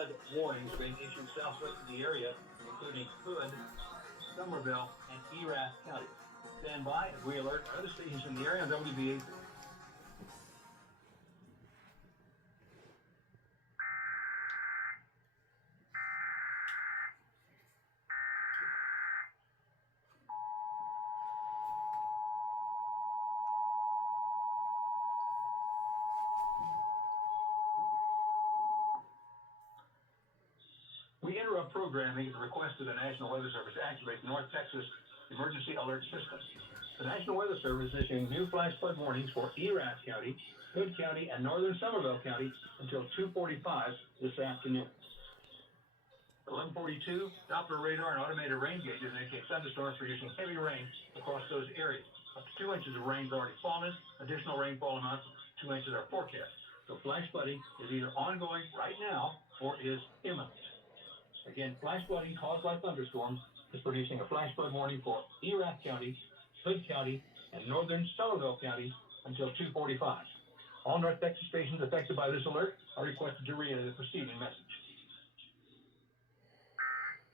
flood warnings being issued southwest of the area, including Hood, Somerville, and Eas counties. Stand by as we alert other stations in the area on wbap. We interrupt programming at the request of the National Weather Service to activate the North Texas Emergency Alert System. The National Weather Service is issuing new flash flood warnings for Eas County, Hood County, and northern Somerville County until 2:45 this afternoon. 11:42, Doppler radar and automated rain gauges indicate thunderstorms producing heavy rain across those areas. Up to 2 inches of rain has already fallen. Additional rainfall amounts of 2 inches are forecast. So flash flooding is either ongoing right now or is imminent. Again, flash flooding caused by thunderstorms is producing a flash flood warning for Eas County, Hood County, and northern Somerville County until 2:45. All North Texas stations affected by this alert are requested to relay the preceding message.